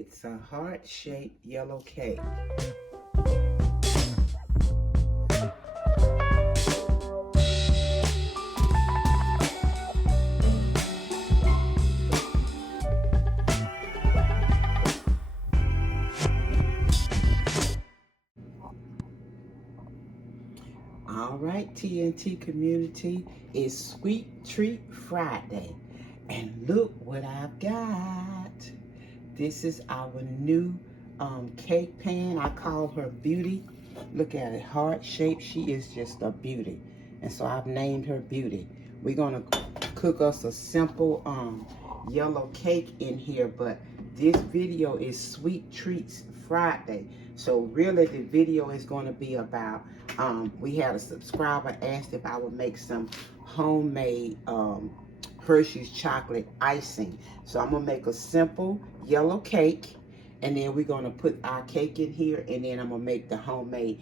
It's a heart-shaped yellow cake. All right, TNT community, it's Sweet Treat Friday. And look what I've got. This is our new cake pan. I call her Beauty. Look at it, heart shaped. She is just a beauty. And so I've named her Beauty. We're gonna cook us a simple yellow cake in here, but this video is Sweet Treats Friday. So really the video is gonna be about, we had a subscriber asked if I would make some homemade Hershey's chocolate icing. So I'm gonna make a simple yellow cake, and then we're gonna put our cake in here, and then I'm gonna make the homemade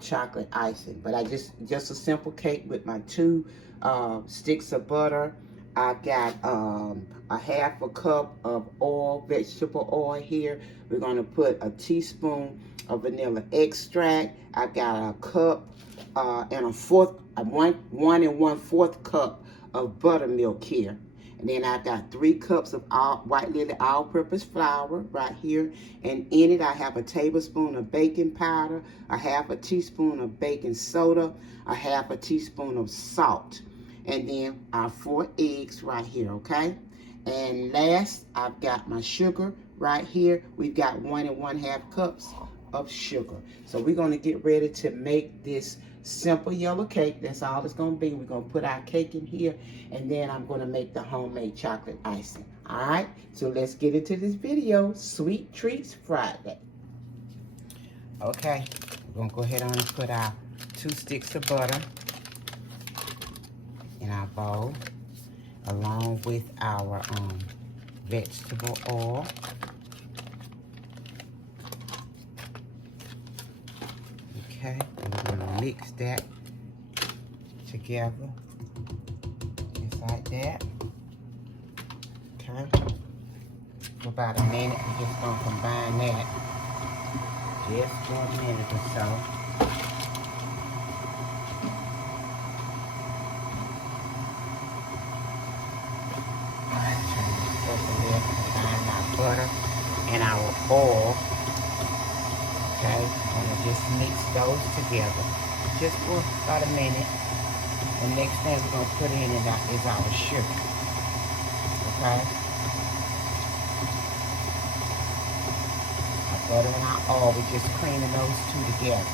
chocolate icing. But I just a simple cake with my 2 sticks of butter. I've got a half a cup of oil, vegetable oil here. We're gonna put a teaspoon of vanilla extract. I've got a cup and a fourth, 1 1/4 cup of buttermilk here. And then I've got 3 cups of white lily all-purpose flour right here. And in it I have a tablespoon of baking powder, a half a teaspoon of baking soda, a half a teaspoon of salt. And then our 4 eggs right here, okay? And last, I've got my sugar right here. We've got 1 1/2 cups of sugar. So we're gonna get ready to make this simple yellow cake. That's all it's gonna be. We're gonna put our cake in here, and then I'm gonna make the homemade chocolate icing. All right, so let's get into this video. Sweet Treats Friday. Okay, we're gonna go ahead on and put our 2 sticks of butter in our bowl, along with our vegetable oil. Okay, and we're gonna mix that together, just like that. Okay, for about a minute, we're just gonna combine that just for a minute or so. Turn this over there, combine our butter and our oil. Okay, I'm gonna just mix those together just for about a minute. The next thing we're gonna put in is our sugar. Okay, our butter and our oil, we're just creaming those 2 together.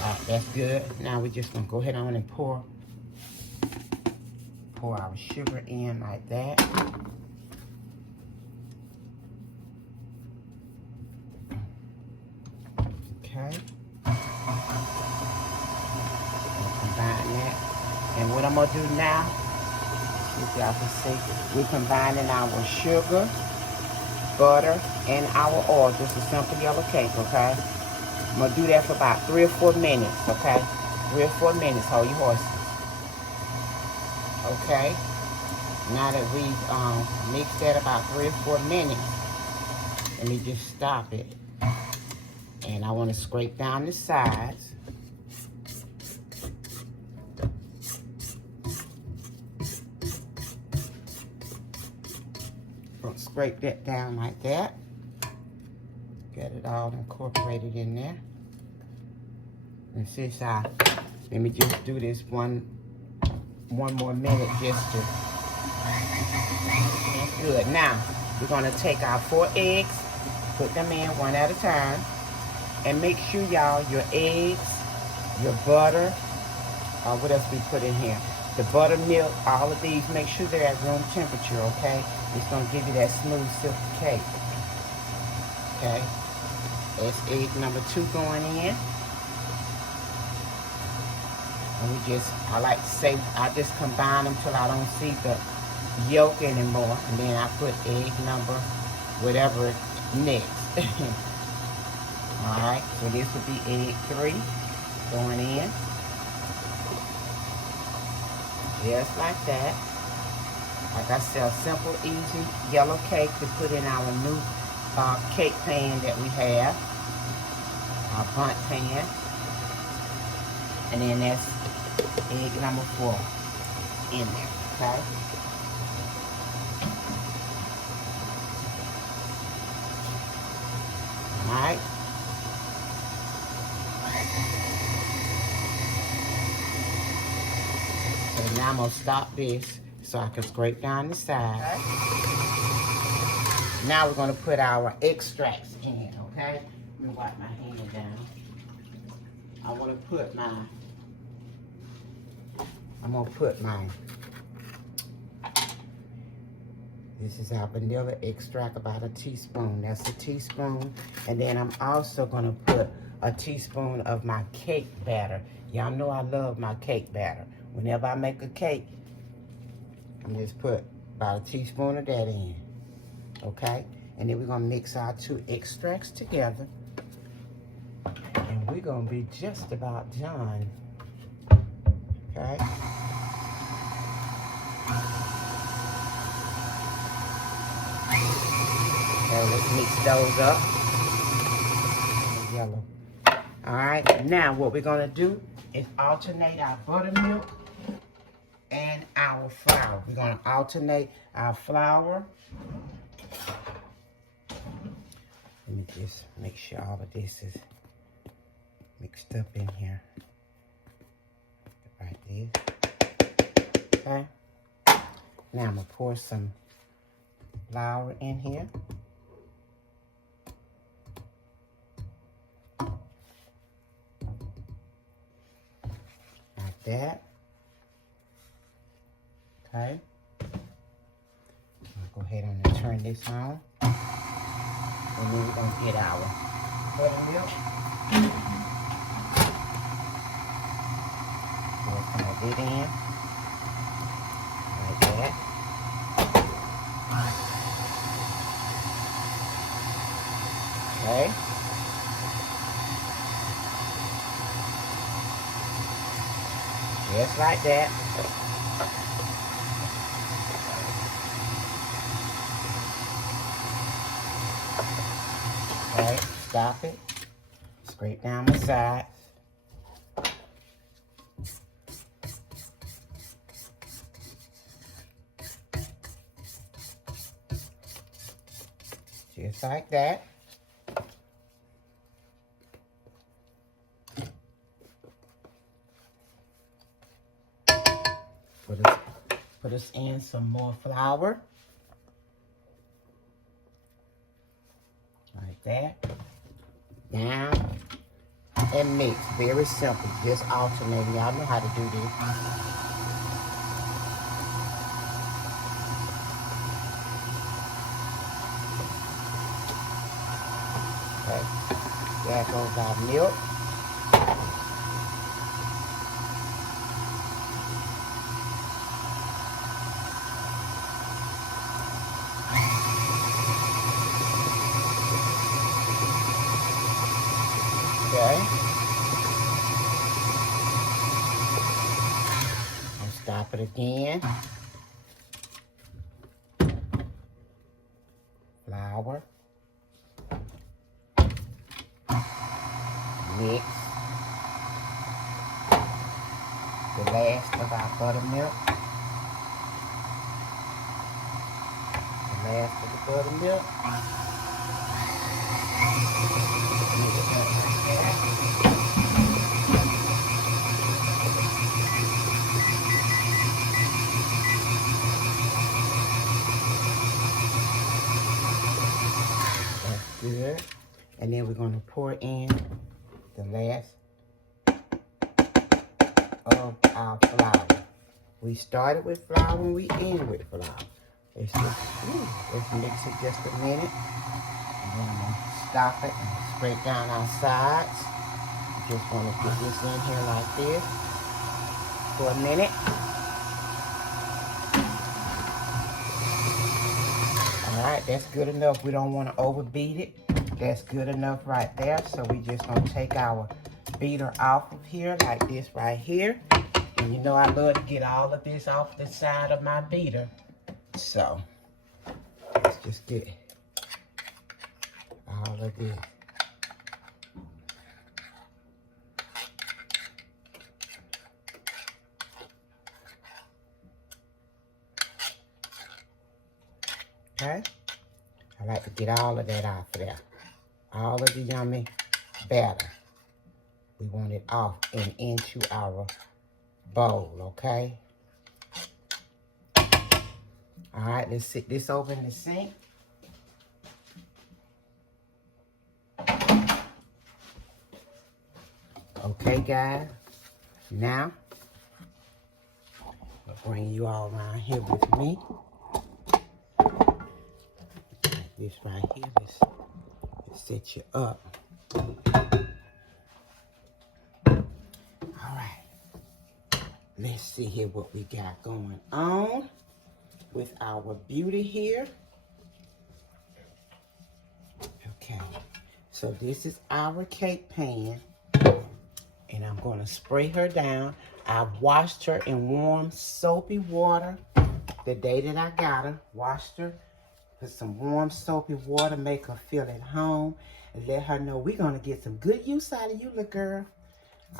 Alright, that's good. Now we're just gonna go ahead on and pour our sugar in like that. Okay. Combine that. And what I'm gonna do now, if y'all can see, we're combining our sugar, butter, and our oil. Just a simple yellow cake, okay? I'm gonna do that for about 3 or 4 minutes, okay? 3 or 4 minutes, hold your horses. Okay, now that we've mixed that about 3 or 4 minutes, let me just stop it. And I want to scrape down the sides. Gonna scrape that down like that. Get it all incorporated in there. And since let me just do this one more minute just to, that's good. Now, we're gonna take our 4 eggs, put them in one at a time, and make sure y'all, your eggs, your butter, what else we put in here? The buttermilk, all of these, make sure they're at room temperature, okay? It's gonna give you that smooth, silky cake. Okay, that's egg number 2 going in. And I like to say, I just combine them till I don't see the yolk anymore. And then I put egg number, whatever, next. Alright, so this will be egg 3 going in. Just like that. Like I said, a simple, easy yellow cake to put in our new cake pan that we have. Our bundt pan. And then that's egg number 4 in there, okay? Alright. So now I'm going to stop this so I can scrape down the side. Okay. Now we're going to put our extracts in, okay? Let me wipe my hand down. I'm going to put my, this is our vanilla extract, about a teaspoon. That's a teaspoon. And then I'm also going to put a teaspoon of my cake batter. Y'all know I love my cake batter. Whenever I make a cake, I'm just put about a teaspoon of that in, okay? And then we're gonna mix our 2 extracts together. And we're gonna be just about done, okay? And let's mix those up. Yellow. All right, now what we're gonna do is alternate our buttermilk and our flour. We're gonna alternate our flour. Let me just make sure all of this is mixed up in here. Right there. Okay. Now I'm gonna pour some flour in here. Like that. Okay. I'll go ahead and turn this on. And then we're gonna get our buttermilk. Pour some of it in. Like that. Okay. Just like that. Okay, stop it. Scrape down the sides. Just like that. Put us in some more flour. Like that. Down and mix. Very simple. Just alternating. Y'all know how to do this. Okay. There goes our milk. Okay. I'll stop it again. Flour. Mix. The last of our buttermilk. The last of the buttermilk. Mix it up like that. That's good. And then we're going to pour in the last of our flour. We started with flour and we end with flour. Let's mix it just a minute. And then I'm going to stop it and scrape down our sides. Just want to get this in here like this for a minute. Alright, that's good enough. We don't want to overbeat it. That's good enough right there. So we just going to take our beater off of here like this right here. And you know I love to get all of this off the side of my beater. So, let's just get all of this. Okay? I like to get all of that off there. All of the yummy batter. We want it off and into our bowl, okay? All right, let's sit this over in the sink. Okay, guys. Now, I'll bring you all around here with me. Like this right here. Let's set you up. All right. Let's see here what we got going on with our beauty here. Okay. So this is our cake pan. And I'm going to spray her down. I've washed her in warm, soapy water the day that I got her. Washed her with some warm, soapy water. Make her feel at home. And let her know we're going to get some good use out of you, little girl.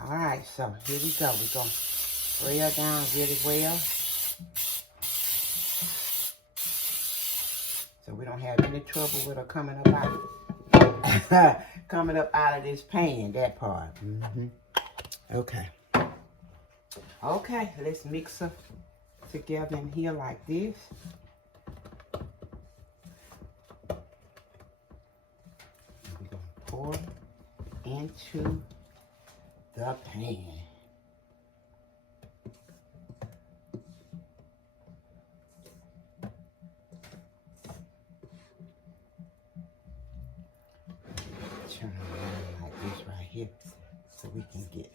All right, so here we go. We're going to spray her down really well. So we don't have any trouble with her coming up out, coming up out of this pan, that part. Okay. Okay, let's mix her together in here like this. We're going to pour into the pan. Turn it around like this right here so we can get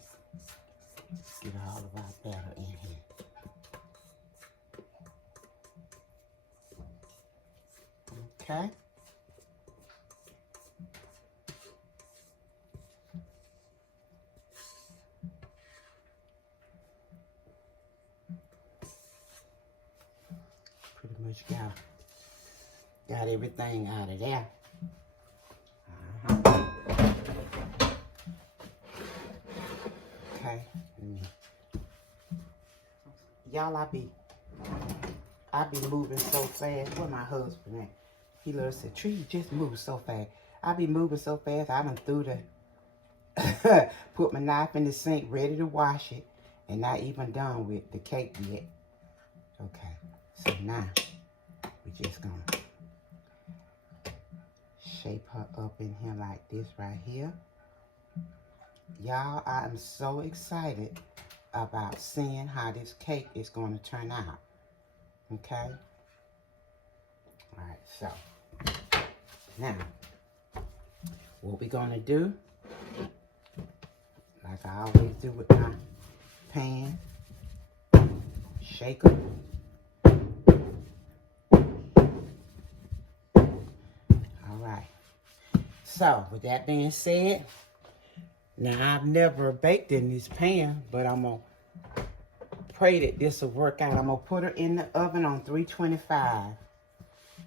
all of our batter in here. Okay. Pretty much got everything out of there. Okay. Y'all, I be moving so fast. Where my husband at? He loves to say, Tree, you just move so fast. I be moving so fast, I done threw the, put my knife in the sink, ready to wash it, and not even done with the cake yet. Okay, so now, we just gonna shape her up in here like this right here. Y'all, I am so excited about seeing how this cake is going to turn out. Okay? Alright, so now what we're going to do, like I always do with my pan, shake them. Alright, so with that being said, now I've never baked in this pan, but I'm going to pray that this will work out. I'm going to put her in the oven on 325.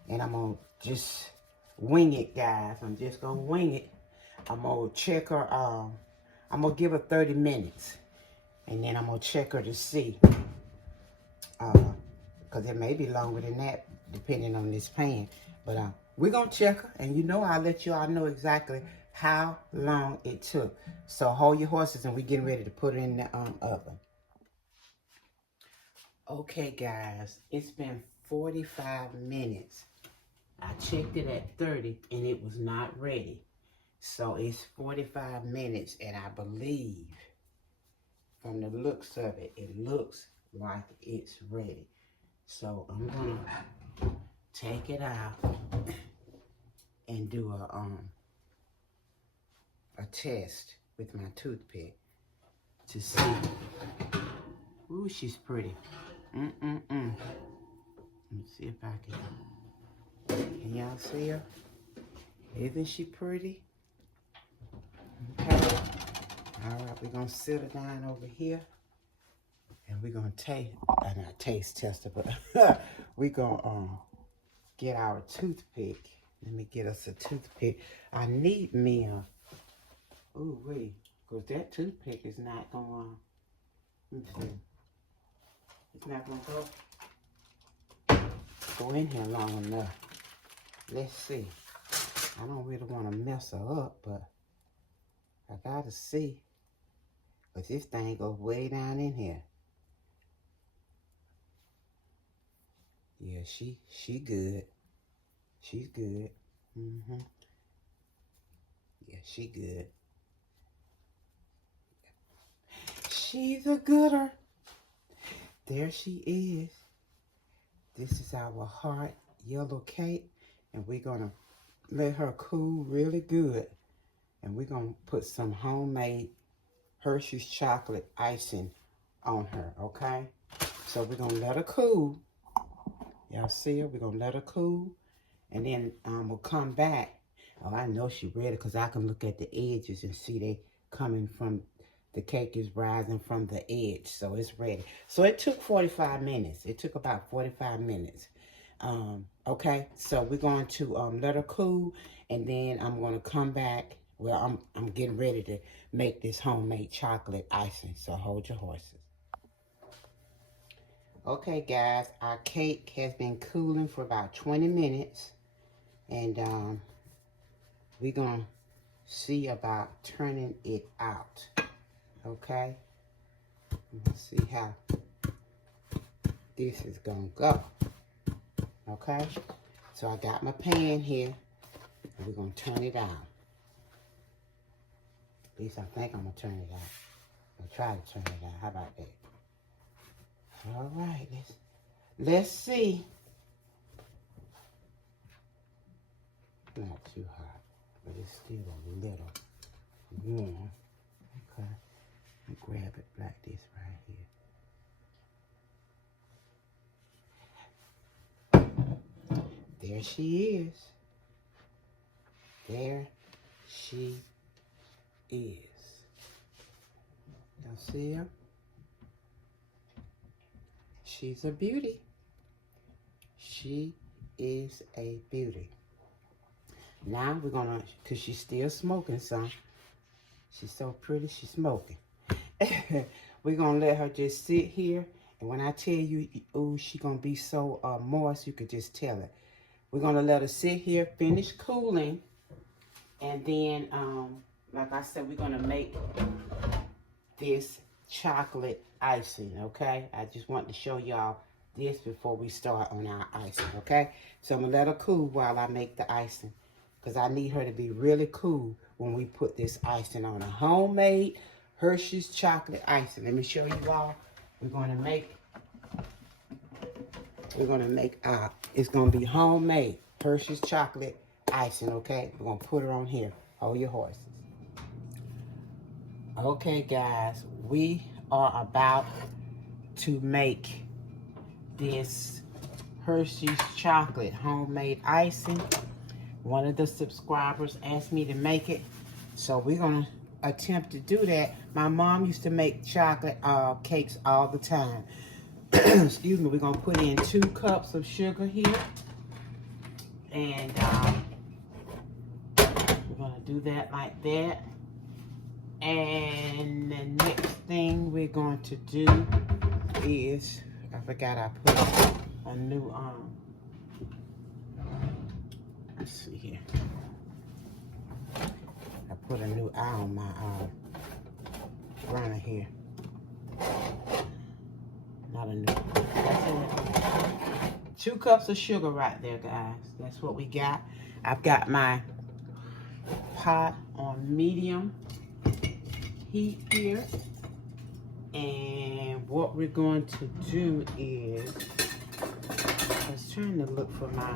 And I'm going to just wing it, guys. I'm just going to wing it. I'm going to check her. I'm going to give her 30 minutes. And then I'm going to check her to see. Because it may be longer than that, depending on this pan. But we're going to check her. And you know I'll let you all know exactly how long it took. So hold your horses and we're getting ready to put her in the oven. Okay, guys. It's been 45 minutes. I checked it at 30 and it was not ready. So it's 45 minutes and I believe from the looks of it, it looks like it's ready. So I'm gonna take it out and do a test with my toothpick to see. Ooh, she's pretty. Let me see if I can y'all see her? Isn't she pretty? Okay. All right, we're gonna sit her down over here and we're gonna taste, not taste tester, but we're gonna get our toothpick. Let me get us a toothpick. I need me a, ooh wait, because that toothpick is not gonna, let me see. It's not gonna go in here long enough. Let's see. I don't really want to mess her up, but I gotta see. But this thing goes way down in here. Yeah, she good. She's good. Yeah, she good. She's a gooder. There she is. This is our hot yellow cake, and we're gonna let her cool really good. And we're gonna put some homemade Hershey's chocolate icing on her, okay? So we're gonna let her cool. Y'all see her? We're gonna let her cool. And then we'll come back. Oh, I know she's ready because I can look at the edges and see they coming from, the cake is rising from the edge. So it's ready. So it took 45 minutes. It took about 45 minutes. Okay, so we're going to let her cool. And then I'm going to come back. Well, I'm getting ready to make this homemade chocolate icing. So hold your horses. Okay, guys, our cake has been cooling for about 20 minutes. And we're going to see about turning it out. Okay? Let's see how this is going to go. Okay? So I got my pan here. And we're going to turn it out. At least I think I'm going to turn it out. I'll try to turn it out. How about that? All right. Let's see. Not too hot, but it's still a little warm. Okay, I'll grab it like this right here. There she is. There she is. Y'all see her? She's a beauty. She is a beauty. Now we're gonna, cause she's still smoking some. She's so pretty, she's smoking. We're gonna let her just sit here. And when I tell you, ooh, she's gonna be so moist, you could just tell it. We're gonna let her sit here, finish cooling. And then, like I said, we're gonna make this chocolate icing, okay? I just want to show y'all this before we start on our icing, okay? So I'm gonna let her cool while I make the icing. Because I need her to be really cool when we put this icing on. A homemade Hershey's chocolate icing. Let me show you all. We're going to make it's going to be homemade Hershey's chocolate icing, okay? We're going to put her on here. Hold your horses. Okay, guys. We are about to make this Hershey's chocolate homemade icing. One of the subscribers asked me to make it, so we're gonna attempt to do that. My mom used to make chocolate cakes all the time. Excuse me. We're gonna put in 2 cups of sugar here, and we're gonna do that like that. And the next thing we're going to do is, I forgot I put a new let's see here. I put a new eye on my runner here. Not a new. That's it. 2 cups of sugar right there, guys. That's what we got. I've got my pot on medium heat here. And what we're going to do is, I was trying to look for my,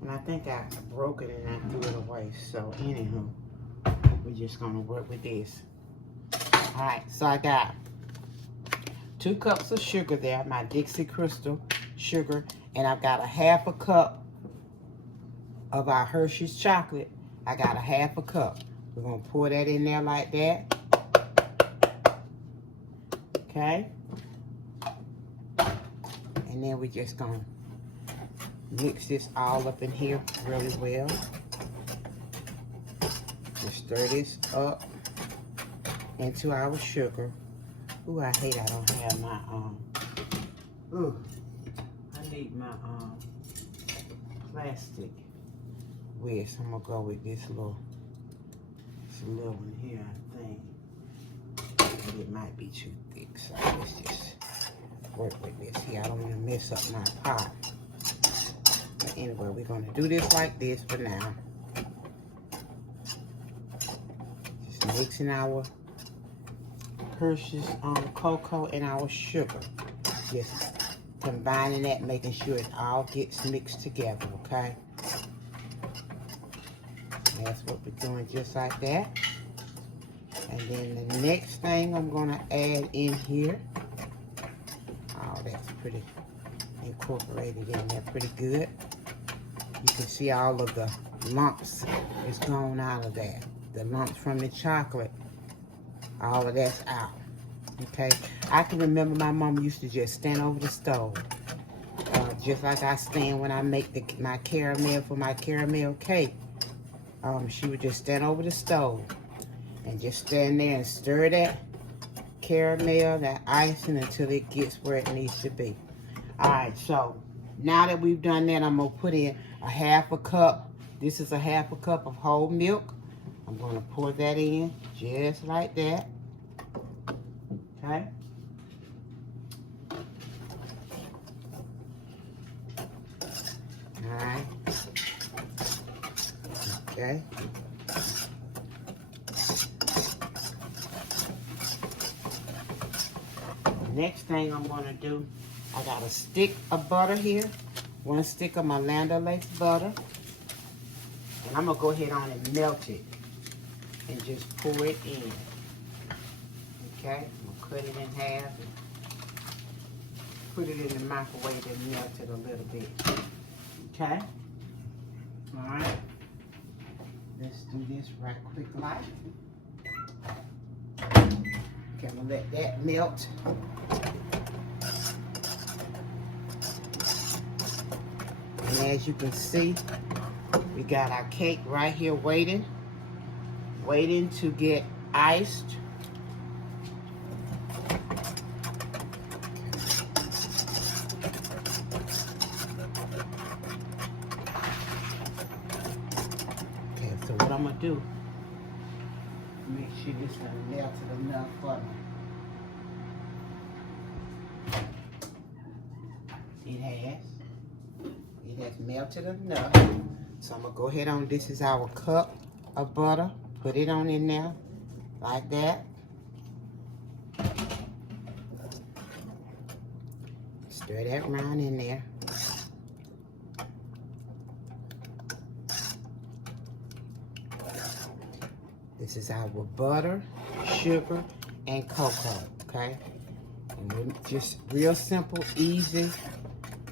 and I think I broke it and I threw it away. So anywho, we're just gonna work with this. All right, so I got 2 cups of sugar there, my Dixie crystal sugar, and I've got a 1/2 cup of our Hershey's chocolate. I got a 1/2 cup. We're gonna pour that in there like that. Okay, And then we're just gonna mix this all up in here really well. Just stir this up into our sugar. Ooh, I hate I don't have my, ooh, I need my, plastic whisk. I'm gonna go with this little one here, I think. But it might be too thick, so let's just work with this here. I don't want to mess up my pot. But anyway, we're gonna do this like this for now. Just mixing our Hershey's cocoa and our sugar. Just combining that, making sure it all gets mixed together, okay? That's what we're doing, just like that. And then the next thing I'm gonna add in here, oh, that's pretty incorporated in there, pretty good. You can see all of the lumps is gone out of that. The lumps from the chocolate, all of that's out, okay? I can remember my mom used to just stand over the stove, just like I stand when I make my caramel for my caramel cake. She would just stand over the stove and just stand there and stir that caramel, that icing, until it gets where it needs to be. All right, so now that we've done that, I'm gonna put in a 1/2 cup. This is a 1/2 cup of whole milk. I'm gonna pour that in just like that, okay? All right. Okay. Next thing I'm gonna do, I got a stick of butter here, 1 stick of my Land O'Lakes butter, and I'm gonna go ahead on and melt it and just pour it in. Okay, I'm gonna cut it in half and put it in the microwave and melt it a little bit. Okay, all right. Let's do this right quick like. Okay, I'm gonna let that melt. And as you can see, we got our cake right here waiting to get iced. So what I'm gonna do, make sure this is melted enough for me. It has melted enough. So I'm gonna go ahead on, this is our cup of butter. Put it on in there, like that. Stir that around in there. This is our butter, sugar, and cocoa, okay? And we're just real simple, easy,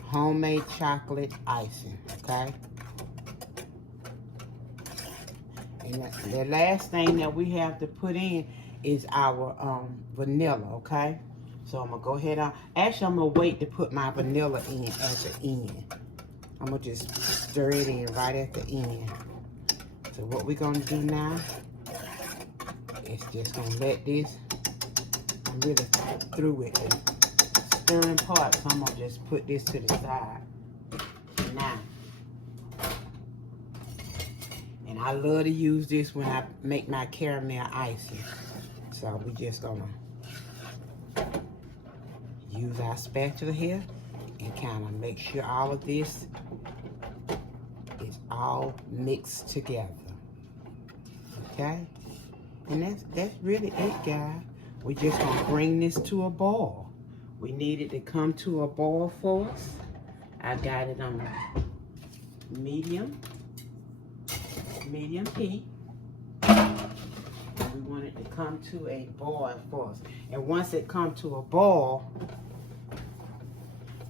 homemade chocolate icing, okay? And the last thing that we have to put in is our vanilla, okay? So I'm gonna go ahead on, actually I'm gonna wait to put my vanilla in at the end. I'm gonna just stir it in right at the end. So what we're gonna do now, it's just gonna let this, I'm really through with the stirring part, so I'm gonna just put this to the side. Now, and I love to use this when I make my caramel icing. So we just gonna use our spatula here and kind of make sure all of this is all mixed together. Okay? And that's really it, guys. We're just gonna bring this to a boil. We need it to come to a boil for us. I got it on medium heat. And we want it to come to a boil for us. And once it comes to a boil,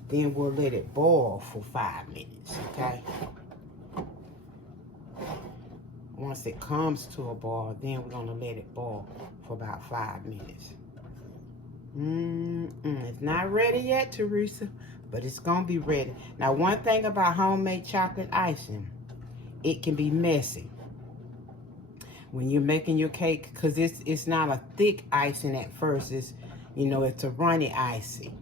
then we'll let it boil for 5 minutes, okay? Once it comes to a boil, then we're gonna let it boil for about 5 minutes. It's not ready yet, Teresa, But it's gonna be ready. Now, one thing about homemade chocolate icing, it can be messy when you're making your cake, because it's not a thick icing at first. It's, you know, it's a runny icing.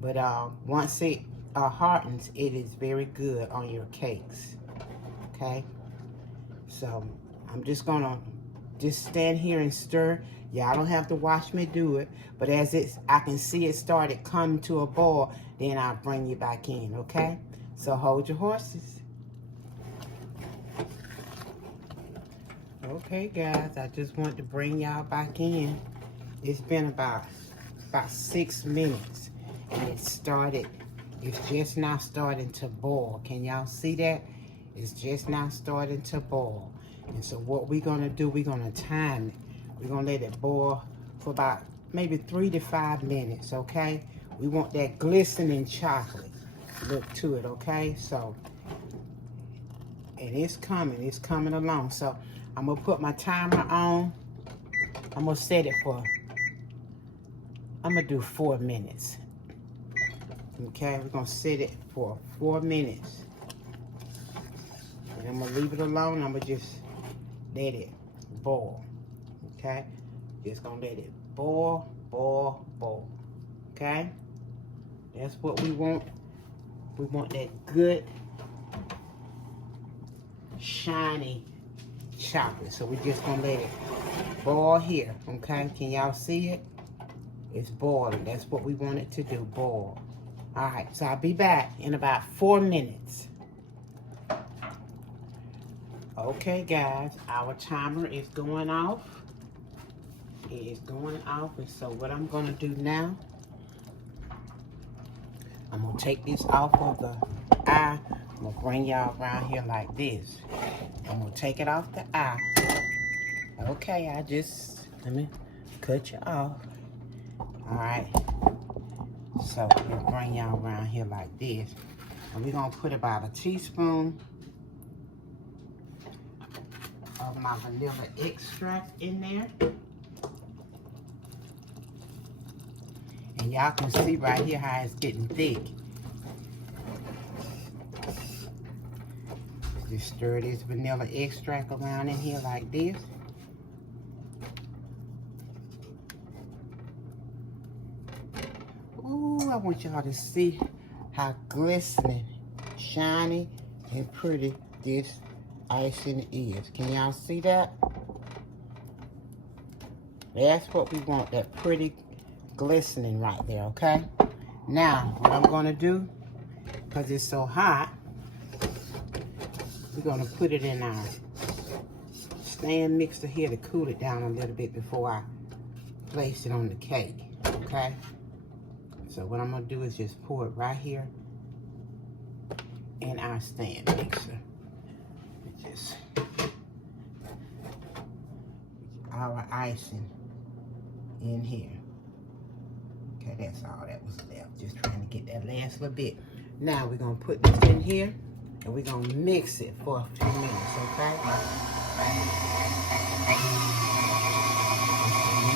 But once it hardens, it is very good on your cakes. Okay, so I'm just gonna stand here and stir. Y'all don't have to watch me do it, but as I can see it started coming to a boil, then I'll bring you back in. Okay, so hold your horses. Okay, guys, I just want to bring y'all back in. It's been about 6 minutes, and it's just now starting to boil. Can y'all see that? It's just now starting to boil. And so what we're gonna do, we're gonna time it. We're gonna let it boil for about maybe 3 to 5 minutes, okay? We want that glistening chocolate look to it, okay? So, and it's coming along. So I'm gonna put my timer on. I'm gonna set it for, I'm gonna do 4 minutes. Okay, we're gonna set it for 4 minutes. And I'm gonna leave it alone. I'm gonna just let it boil. Okay, just gonna let it boil, boil, boil. Okay, that's what we want. We want that good, shiny chocolate. So we're just gonna let it boil here. Okay, can y'all see it? It's boiling. That's what we want it to do, boil. All right, so I'll be back in about 4 minutes. Okay, guys, our timer is going off. It is going off, and so what I'm gonna do now, I'm gonna take this off of the eye. I'm gonna bring y'all around here like this. I'm gonna take it off the eye. Okay, let me cut you off. All right. So we'll bring y'all around here like this. And we're gonna put about a teaspoon of my vanilla extract in there. And y'all can see right here how it's getting thick. Just stir this vanilla extract around in here like this. Ooh, I want y'all to see how glistening, shiny, and pretty this icing is. Can y'all see that? That's what we want, that pretty glistening right there, okay? Now, what I'm gonna do, because it's so hot, we're gonna put it in our stand mixer here to cool it down a little bit before I place it on the cake, okay? So what I'm gonna do is just pour it right here in our stand mixer. Just our icing in here. Okay, that's all that was left. Just trying to get that last little bit. Now we're gonna put this in here and we're gonna mix it for a few minutes, okay?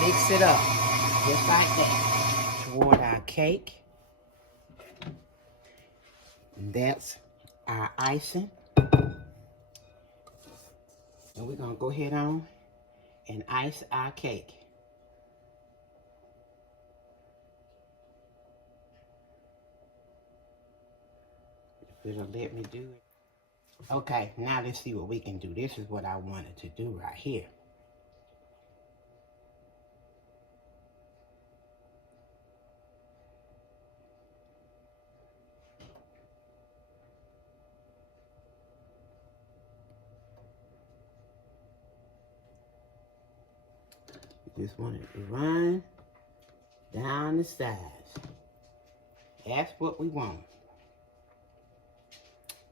Mix it up, just like that. Toward our cake. And that's our icing. And we're gonna go ahead on and ice our cake. It'll let me do it. Okay, now let's see what we can do. This is what I wanted to do right here. Just want it to run down the sides. That's what we want.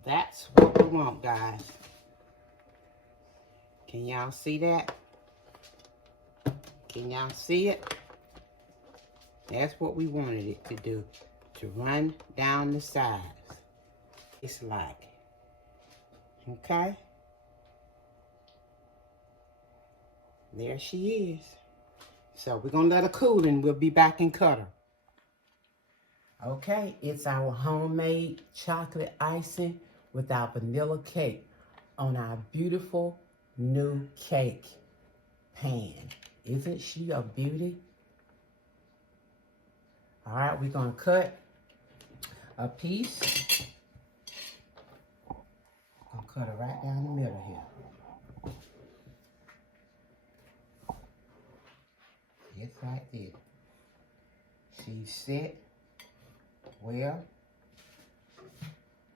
That's what we want, guys. Can y'all see that? Can y'all see it? That's what we wanted it to do. To run down the sides. It's like. Okay? There she is. So we're going to let her cool and we'll be back and cut her. Okay, it's our homemade chocolate icing with our vanilla cake on our beautiful new cake pan. Isn't she a beauty? All right, we're gonna cut a piece. I'll cut it right down the middle here. Just like this. She's set well.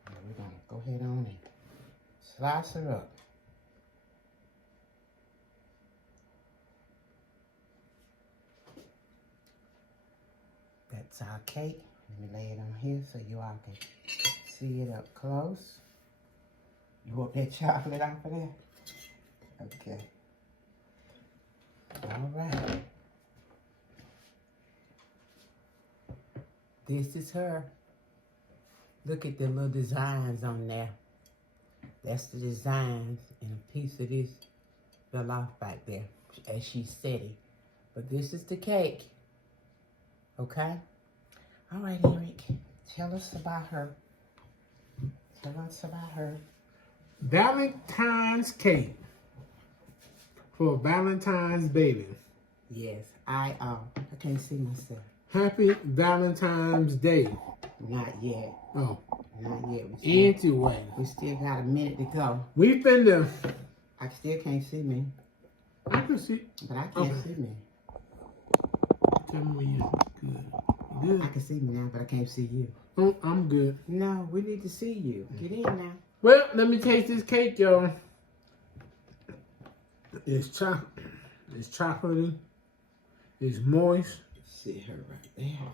And we're gonna go ahead on and slice her up. That's our cake. Let me lay it on here so you all can see it up close. You want that chocolate off of there? Okay. All right. This is her. Look at the little designs on there. That's the designs, and a piece of this fell off back there as she said it. But this is the cake. Okay? All right, Eric. Tell us about her. Tell us about her. Valentine's cake for Valentine's baby. Yes, I can't see myself. Happy Valentine's Day. Not yet. Oh. Not yet. Anyway. We still got a minute to go. We finna. I still can't see me. I can see. But I can't see me. Tell me when you're good. You good? I can see me now, but I can't see you. Oh, I'm good. No, we need to see you. Get in now. Well, let me taste this cake, y'all. It's chocolatey. It's moist. See her right there.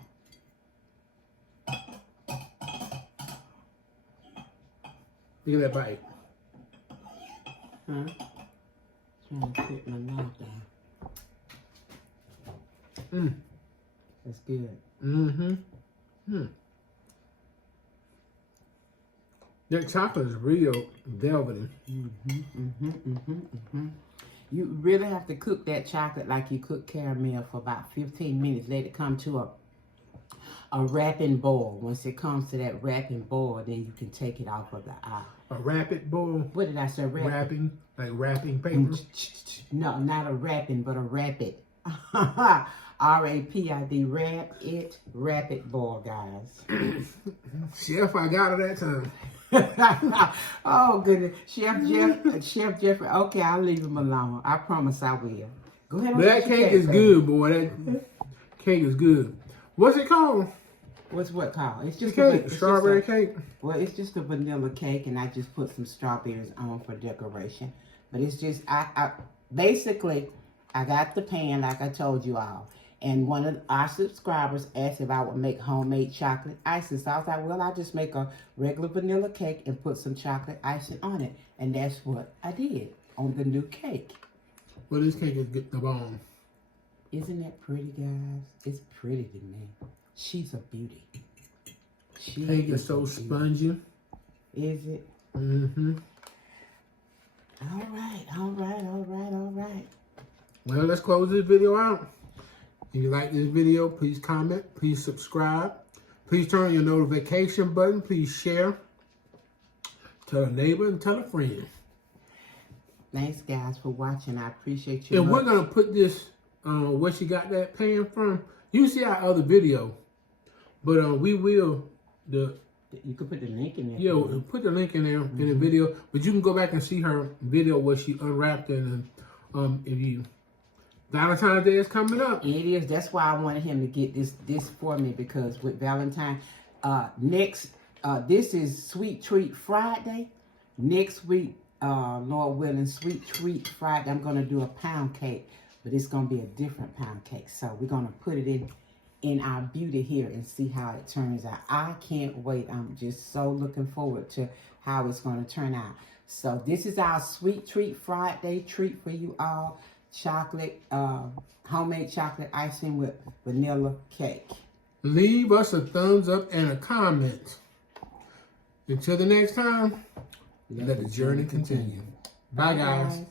Look at that bite. Huh? Trying to put my mouth down. Mmm. That's good. Mm-hmm. Hmm. That chocolate is real velvety. You really have to cook that chocolate like you cook caramel for about 15 minutes. Let it come to a wrapping boil. Once it comes to that wrapping boil, then you can take it off of the eye. A rapid boil? What did I say? Wrapping? Like wrapping paper? No, not a wrapping, but a rapid. R-A-P-I-D. Rapid boil, guys. Chef, I got it that time. Oh, goodness. Chef Jeffrey. Okay, I'll leave him alone. I promise I will. Go ahead. But that cake is good, boy. That cake is good. What's it called? What's what called? It's just a cake. Strawberry cake. Well, it's just a vanilla cake, and I just put some strawberries on for decoration. But it's just, basically, I got the pan like I told you all. And one of our subscribers asked if I would make homemade chocolate icing. So I was like, well, I'll just make a regular vanilla cake and put some chocolate icing on it. And that's what I did on the new cake. Well, this cake is good, the bomb. Isn't that pretty, guys? It's pretty to me. She's a beauty. Cake is so spongy. Is it? Mm-hmm. All right. Well, let's close this video out. If you like this video, please comment, please subscribe, please turn on your notification button, please share, tell a neighbor and tell a friend. Thanks, guys, for watching. I appreciate you. And we're going to put this, where she got that pan from. You see our other video, but we will, you can put the link in there. Yeah, we'll put the link in there in the video, but you can go back and see her video where she unwrapped it. And if you... Valentine's Day is coming up. It is. That's why I wanted him to get this for me, because with Valentine, this is Sweet Treat Friday. Next week, Lord willing, Sweet Treat Friday, I'm going to do a pound cake, but it's going to be a different pound cake. So we're going to put it in our beauty here and see how it turns out. I can't wait. I'm just so looking forward to how it's going to turn out. So this is our Sweet Treat Friday treat for you all. Chocolate, homemade chocolate icing with vanilla cake. Leave us a thumbs up and a comment. Until the next time, let the journey continue. Bye, guys.